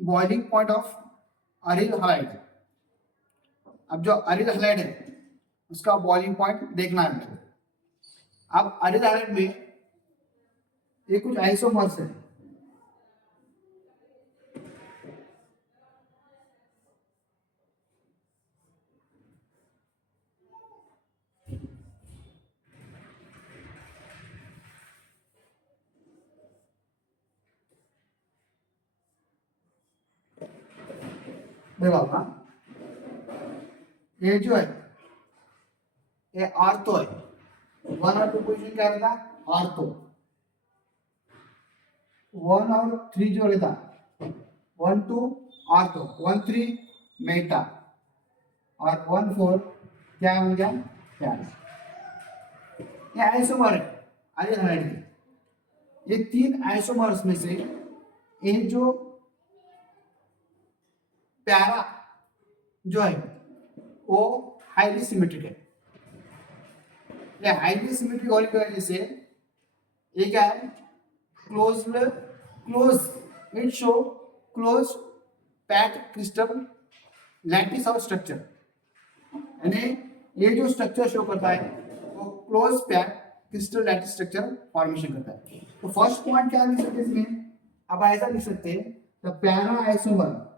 Boiling point of aryl halide. अब जो aril halide है उसका बॉइलिंग पॉइंट देखना है। अब अरिल हलाइड में ये कुछ आइसोमर्स है। देखो अपना ये जो है ये आर्थो है। 1 और 2 पोजीशन क्या रहता आर्थो। 1 और 3 जो रहता 1 2 आर्थो, 1 3 मेटा और 1 4 क्या हो गया पैरा। ये आइसोमर है अरिल हलाइड के। ये 3 आइसोमर्स में से ये जो पैरा जो है वो हाईली सिमेट्रिक है। ये हाईली सिमेट्रिक होने की वजह से ये क्या है close it show close packed crystal lattice of structure. यानी ये जो स्ट्रक्चर शो करता है वो close packed crystal lattice structure formation करता है। तो फर्स्ट पॉइंट क्या लिख सकते हैं इसमें, अब ऐसा लिख सकते हैं the para isomer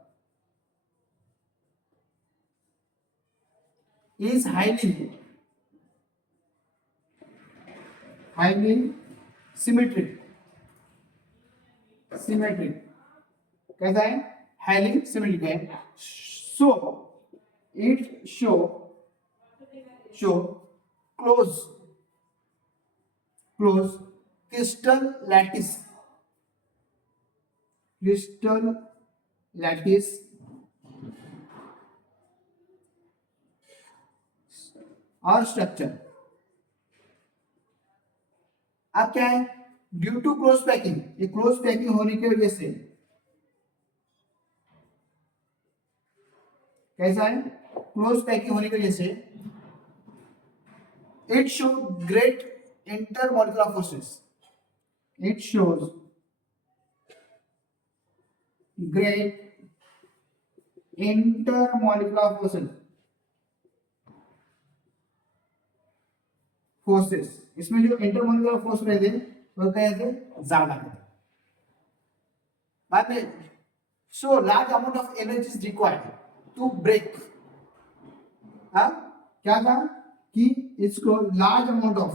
is highly symmetric कैसा है highly symmetric है। so it show close crystal lattice और स्ट्रक्चर। अब क्या है ड्यू टू क्लोज पैकिंग, ये क्लोज पैकिंग होने की वजह से कैसा है क्लोज पैकिंग होने की वजह से it show great intermolecular forces. It shows great intermolecular forces. इसमें जो इंटरमॉलिक्यूलर फोर्स रहते वो कहते ज्यादा रहते। बाद में so large amount of energy is required to break. हाँ क्या था कि इसको large amount of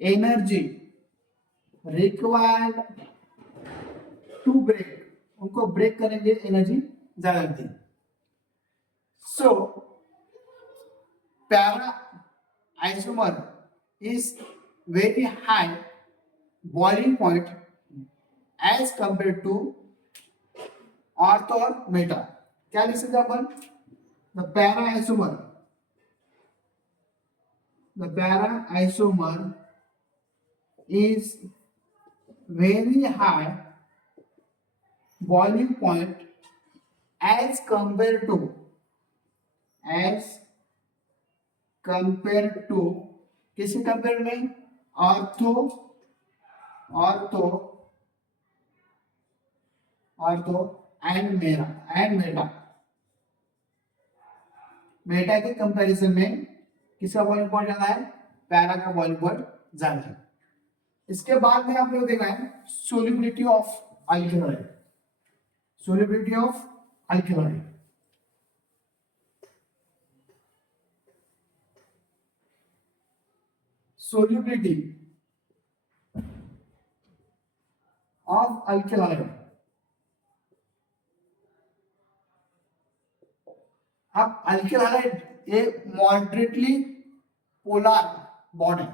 energy required to break, उनको ब्रेक करने के लिए एनर्जी ज्यादा लगती है। सो para isomer is very high boiling point as compared to ortho और meta। क्या लिख सकते अपन the para isomer is very high boiling point as compared to किसके कंपेयर में ऑर्थो एंड मेटा के कंपैरिजन में किसका बॉइलिंग पॉइंट ज्यादा है पैरा का बॉइलिंग पॉइंट ज्यादा है। इसके बाद में आप लोग देखा है solubility of alkaloid. solubility of alkali। अब अल्कलाइड ये मॉडरेटली पोलर बॉन्ड है।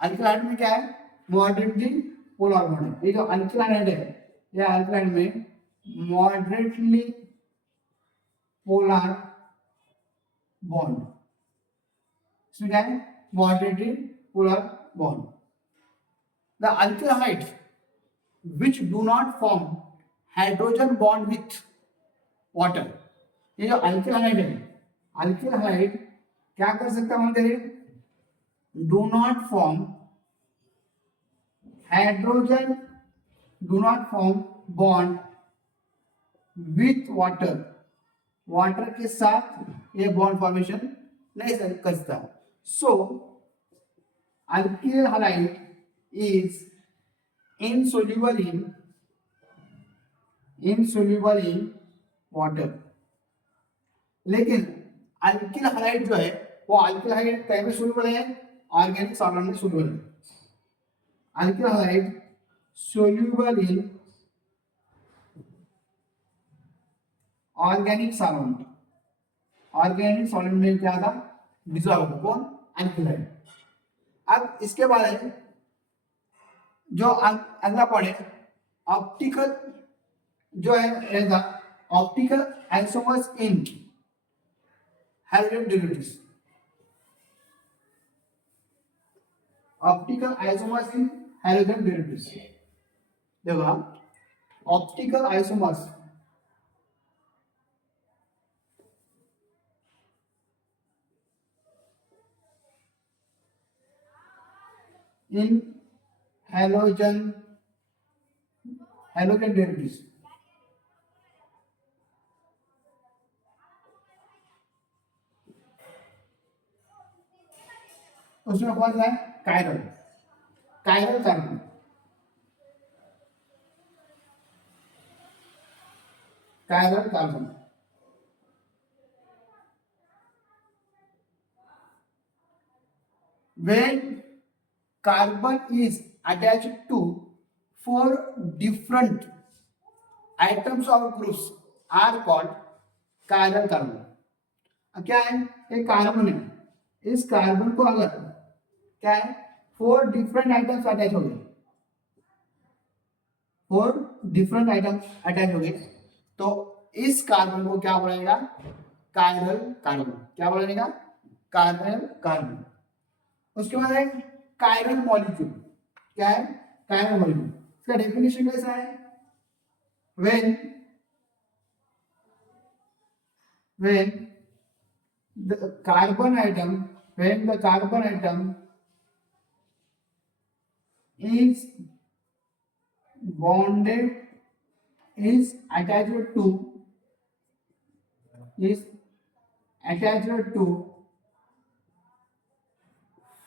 अल्कलाइड में क्या है मॉडरेटली पोलर बॉन्ड है। ये जो अल्कलाइड है ये अल्कलाइड में मॉडरेटली पोलर बॉन्ड, इसमें क्या है moderately polar bond। The alkyl which do not form hydrogen bond with water। ये जो अल्किल हाइड क्या कर सकता है do not form hydrogen do not form bond with water, water के साथ ये बॉन्ड फॉर्मेशन नहीं करता. So alkyl halide is insoluble in water. लेकिन अल्किल हाइड जो है वो अल्किल हाइड क्या में सोल्यूबल है, ऑर्गेनिक सॉल्वेंट में सोल्यूबल है. Alkyl halide soluble in organic solvent, organic solvent में क्या था, डिसॉल्व होगा कौन, अल्किल हाइड. अब इसके बाद जो अगला पॉइंट है ऑप्टिकल, जो है रहेगा ऑप्टिकल आइसोमर्स इन हैलोजन डेरिवेटिव्स. ऑप्टिकल आइसोमर्स इन हैलोजन डेरिवेटिव्स. देखो ऑप्टिकल आइसोमर्स इन हैलोजन डेरिवेटिव्स. उसमें कौन सा है, chiral, chiral carbon. Chiral carbon when carbon is attached to four different atoms or groups are called chiral carbon. अब क्या है, एक कार्बन है, इस कार्बन को अगर क्या है फोर डिफरेंट आइटम्स अटैच हो गए, फोर डिफरेंट आइटम्स अटैच हो गए, तो इस कार्बन को क्या बोलेगा, कायरल कार्बन. क्या बोलेगा, कायरल कार्बन. उसके बाद है कायरल मॉलिक्यूल. क्या है, कायरल मॉलिक्यूल. इसका डेफिनेशन कैसा है, when the carbon atom, when the carbon atom is bonded, is attached to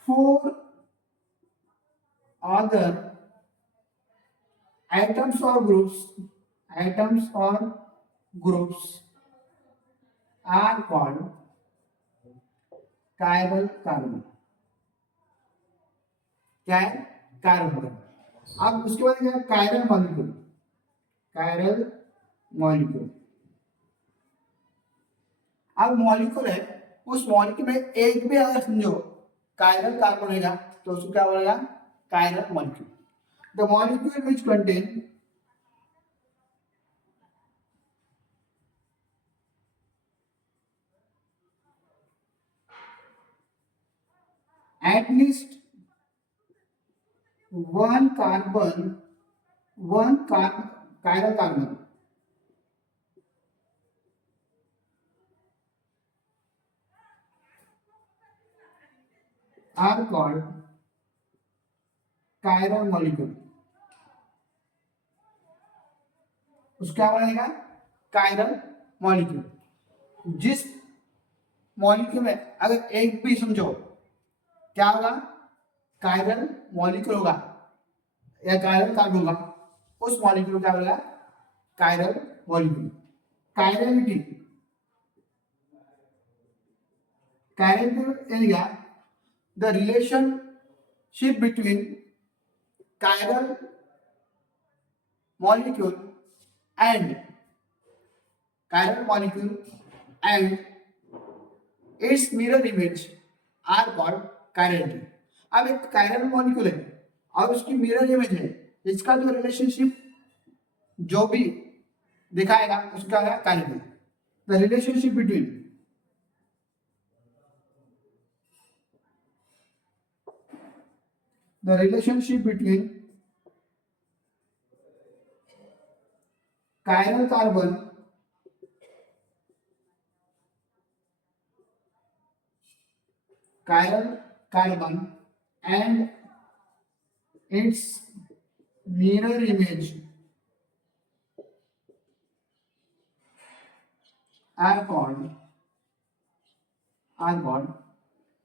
four other atoms or groups are called chiral carbon. क्या है, कार्बन. अब उसके बाद क्या है, कायरल मॉलिक्यूल. कायरल मॉलिक्यूल, अब मॉलिक्यूल है, उस मॉलिक्यूल में एक भी अगर समझो कायरल कार्बन रहेगा तो उसको क्या बोलेगा, chiral molecule. The molecule which contain at least one chiral carbon are called chiral molecule. उसको क्या बनेगा, कायरल मॉलिक्यूल. जिस मॉलिक्यूल में अगर एक भी समझो क्या होगा, कायरल मॉलिक्यूल होगा या कायरल कार्बन होगा, उस मॉलिक्यूल क्या होगा, chiral molecule. Chirality, chirality area, the relationship between chiral molecule and its mirror image are called chirality. अब एक कायरल मॉलिक्यूल है और उसकी मिरर इमेज है, इसका जो रिलेशनशिप जो भी दिखाएगा उसका है chirality. The relationship between chiral carbon and its mirror image are called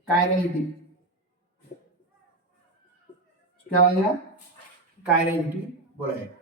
chirality. क्या हो गया? कायरलिटी बोला है।